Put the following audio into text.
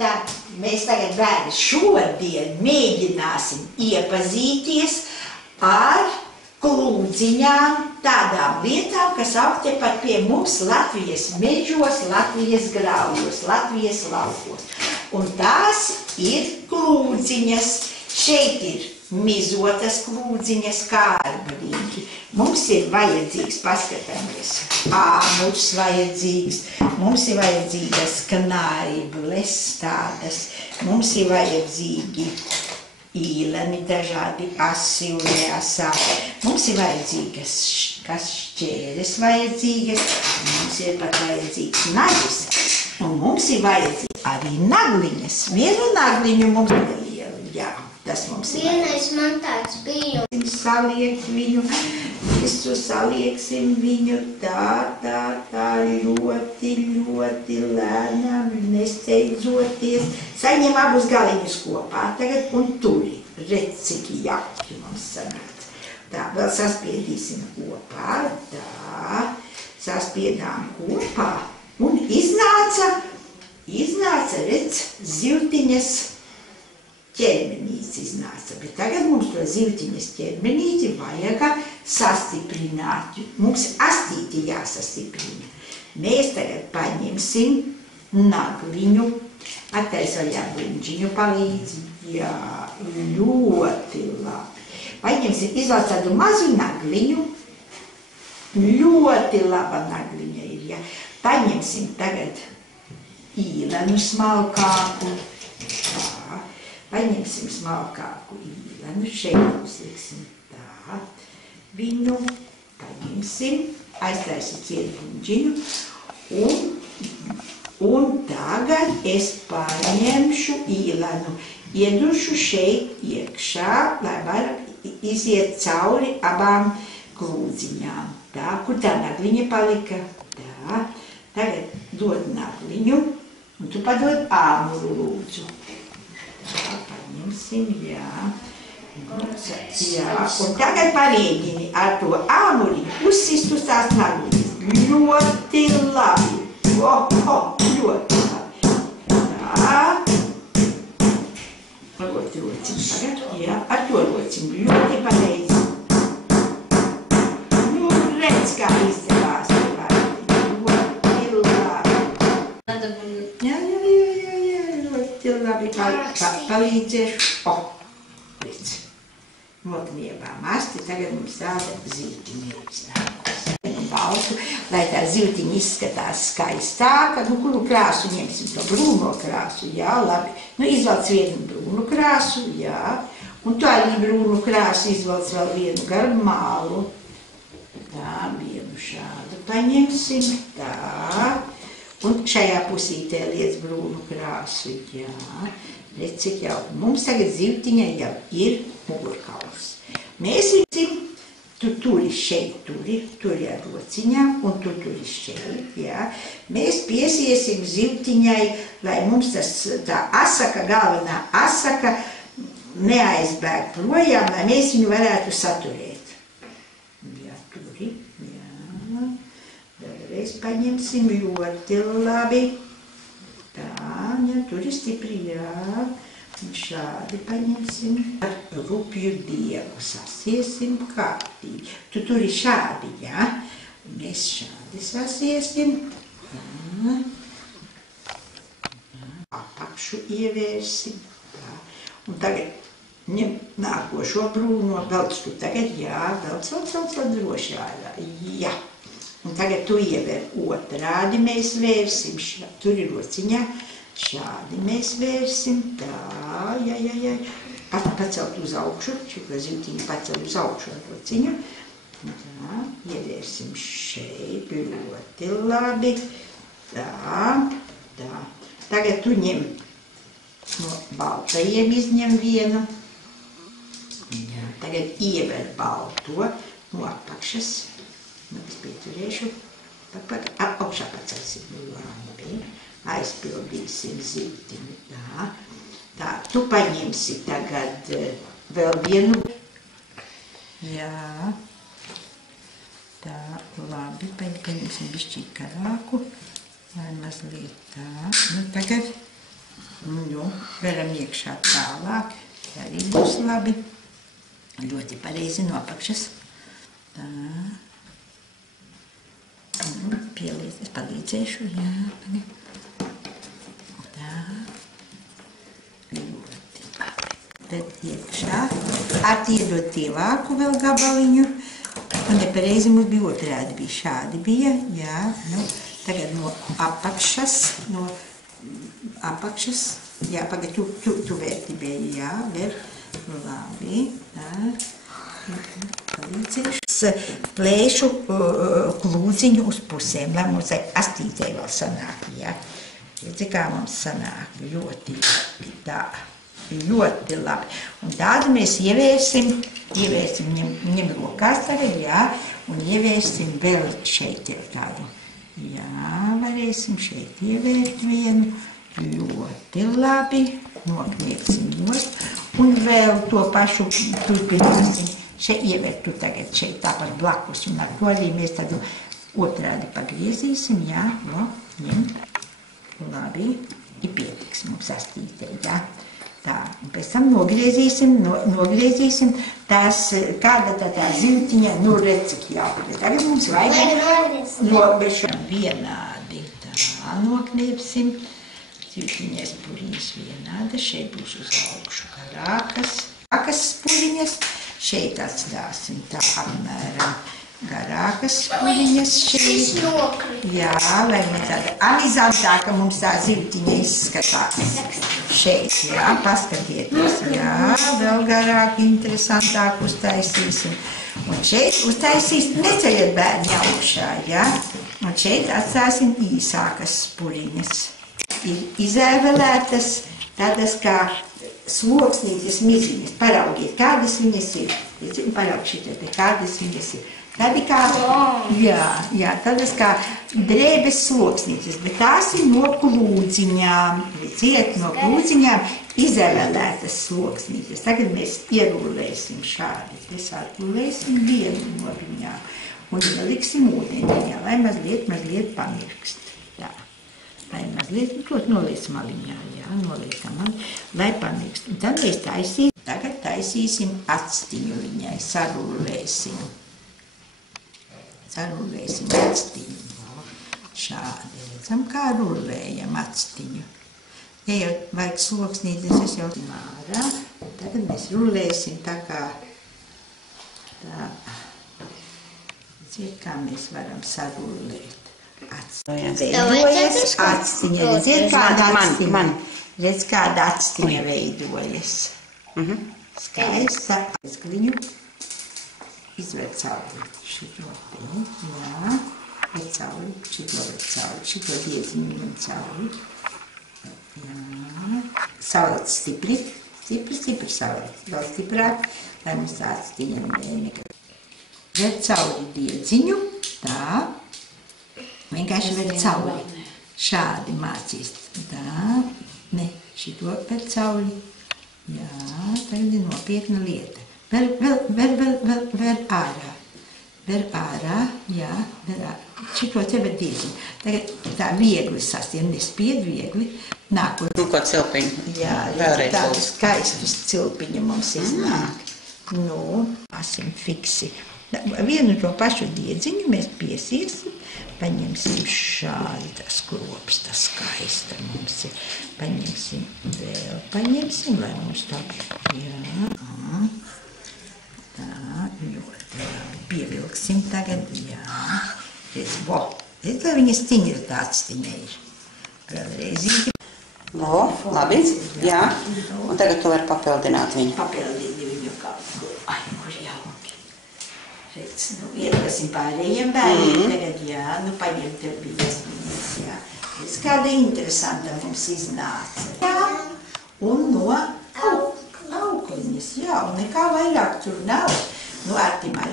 Tā, mēs tagad bērni šodien mēģināsim iepazīties ar klūdziņām, tādām lietām, kas aug tepat pie mums Latvijas mežos, Latvijas graujos, Latvijas laukos. Un tās ir klūdziņas. Šeit ir mizotas klūdziņas, kārbarīgi. Mums ir vajadzīgs, paskatāmies, āmurs vajadzīgs, mums ir vajadzīgas knaibles tādas, mums ir vajadzīgi īleni dažādi asi un neasā. Mums ir vajadzīgas šķēres vajadzīgas, mums ir pat vajadzīgs nagis. Un mums ir vajadzīgi arī nagliņas. Vienu nagliņu mums ir lielu, jā. Tas mums ir. Vienais man tāds bija. Saliek viņu, visu salieksim viņu tā ļoti lēnām, nesteidzoties. Saņem abus galiņus kopā tagad un turi. Redz, cik jauki mums sanāca. Tā, vēl saspiedīsim kopā, tā, saspiedām kopā un iznāca, redz, zivtiņas ķermenīts iznāca, bet tagad mums to zivtiņas ķermenīti vajag sastiprināt. Mums astīti jāsastiprina. Mēs tagad paņemsim nagliņu, attaisojām bliņģiņu palīdz, jā, ļoti labi. Paņemsim, izvēl tādu mazu nagliņu, ļoti laba nagliņa ir, jā. Paņemsim tagad īlenu smalkāku, tā. Paņemsim smalkāku īlenu, šeit uzliksim tā, viņu paņemsim, aiztaisim cietbuņģiņu un tagad es paņemšu īlenu, iedušu šeit iekšā, lai vairāk iziet cauri abām klūdziņām. Tā, kur tā nagliņa palika? Tā, tagad dod nagliņu un tu padod āmuru lūdzu. Tā, paņemsim, jā. Jā, un tagad parēģini ar to āmuriņu uzsist uz tās nagliņas. Ļoti labi. Ļoti labi. Tā. Ļoti rocim tagad. Jā, ar to rocim. Ļoti pareizi. Nu, redz, kā izdevās. Ļoti labi. Jā. Labi, palīdzēšu. Redz. Notniebām asti, tagad mums tāda zivtiņa ir baltu, lai tā zivtiņa izskatās skaistāka. Nu, kuru krāsu ņemsim? To brūno krāsu, jā, labi. Nu, izvelc vienu brūnu krāsu, jā. Un tu arī brūnu krāsu izvelc vēl vienu garu mālu. Tā, vienu šādu paņemsim, tā. Un šajā pusītē liec brūnu krāsu, jā. Redz, cik jauki. Mums tagad zivtiņai jau ir mugurkauls. Mēs iesim, tu turi šeit, turi ar rociņām, un tu turi šeit, jā. Mēs piesiesim zivtiņai, lai mums tā asaka, galvenā asaka neaizbēg projām, lai mēs viņu varētu saturēt. Jā, turi, jā. Vēlreiz paņemsim ļoti labi. Tā, jā, tur ir stipri, jā. Un šādi paņemsim. Ar rupju dievu sasiesim kārtīgi. Tu tur ir šādi, jā. Un mēs šādi sasiesim. Tā. Apakšu ievērsim. Tā. Un tagad ņem nākošo brūno, velc tu tagad, jā, velc droši ārā, jā. Un tagad tu iever otrādi mēs vērsim, tur ir rociņā, šādi mēs vērsim, tā, jā. Pacelt uz augšu, šito zivtiņu pacelt uz augšu ar rociņu. Tā, ievērsim šeit, ļoti labi, tā. Tagad tu ņem no baltajiem izņem vienu. Jā, tagad iever balto no apakšas. Es pieturēšu, augšā pacelsim labi, aizpildīsim zivtiņu, tā, tu paņemsi tagad vēl vienu, jā, tā, labi, paņemsim bišķīt karāku, lai mazliet tā, nu tagad Nu, veram iekšā tālāk. Arī būs labi. Ļoti pareizi no apakšas. Tā. Pielīdz, es palīdzēšu, jā. Tā. Ļoti labi. Tad iekšā. Attiedot tievāku vēl gabaliņu. Un nepareizi mums bija otrādi bija. Šādi bija, jā. Nu, tagad no apakšas, jā, pagad, tu vērti bija, jā, ver, labi, tā, palīdzēšu. Plēšu klūdziņu uz pusēm, lai mums astītē vēl sanāk, jā. Redzi, kā mums sanāk, ļoti labi, tā, ļoti labi. Un tādu mēs ievērsim, ņem rokās tagad, jā, un ievērsim vēl šeit jau tādu. Jā, varēsim šeit ievērt vienu, ļoti labi, noknieksim nost, un vēl to pašu turpināsim, šeit ievērt tu tagad šeit tāpat blakus, un ar to arī mēs tādu otrādi pagriezīsim, jā, ņem, labi, ir pietiks mums astītē, jā. Tā, un pēc tam nogriezīsim tās, kāda tā ziltiņa, nu redz, cik jauki. Tagad mums vajag nobežam vienādi. Tā, nokniepsim. Ziltiņas puriņas vienāda. Šeit būs uz augšu garākas puriņas. Šeit atstāsim tā apmēram garākas puriņas šeit. Jā, lai mēs tāda amizantāka mums tā ziltiņa izskatās. Šeit, jā, paskatieties, jā, vēl garāk, interesantāk uztaisīsim. Un šeit uztaisīsim, neceļiet bērni augšā, jā. Un šeit atstāsim īsākas puriņas. Ir izēvelētas tādas kā sloksnītes miziņas. Paraugiet, kādas viņas ir. Paraug šitā, kādas viņas ir. Tādi kā, jā, tādas kā drēbes sloksnītes, bet tās ir no klūdziņām, no klūdziņām izēvelētas sloksnītes. Tagad mēs ierulēsim šādi, mēs atrulēsim vienu no viņām un ieliksim ūdeniņā, lai mazliet pamirkst. Tā, lai mazliet, prot, noliec maliņā, jā, noliekam maliņā, lai pamirkst. Un tad mēs tagad taisīsim actiņu viņai, sarulēsim actiņu. Šādi redzam, kā rulējam actiņu. Ja jau vajag sloksnītes, es jau mārā. Tagad mēs rulēsim tā kā tā. Redziet, kā mēs varam sarulēt actiņu. Veidojas actiņa. Redziet, kāda actiņa. Redz, kāda actiņa veidojas. Skaista aizgliņu. Izvērt cauri šito piņu, jā, vērt cauri, šito diedziņu ņem cauri, jā, saulēt stipri saulēt, vēl stiprāk, lai mums tā actiņa nekad. Vērt cauri diedziņu, tā, vienkārši vērt cauri, šādi mācīs, tā, ne, šito vērt cauri, jā, tagad ir nopietna lieta. Ver ārā. Ver ārā, jā, ver ārā. Šito te ver diedziņu. Tagad tā viegli sastiem, nespied viegli. Nākot. Nu, ko cilpiņu? Jā, tādu skaistus cilpiņu mums iznāk. Nu, asim fiksi. Vienu to pašu diedziņu mēs piesiesim. Paņemsim šādi, tas krops, tas skaista mums ir. Paņemsim vēl, lai mums tā, jā, tā, ļoti labi. Pievilksim tagad, jā. Redz, lai viņa stiņa tāds stiņa ir. Vēlreiz. Labi, jā. Un tagad tu vari papildināt viņu. Papildināt viņu kaut ko. Ai, kur jauki. Redz, nu, iedvasim pārējiem bērniem tagad, jā. Nu, paņem tev viņas, jā. Redz, kāda interesanta mums iznāca. Jā, un no aukliņas, jā, un nekā vairāk tur nav. Nu, Artimai.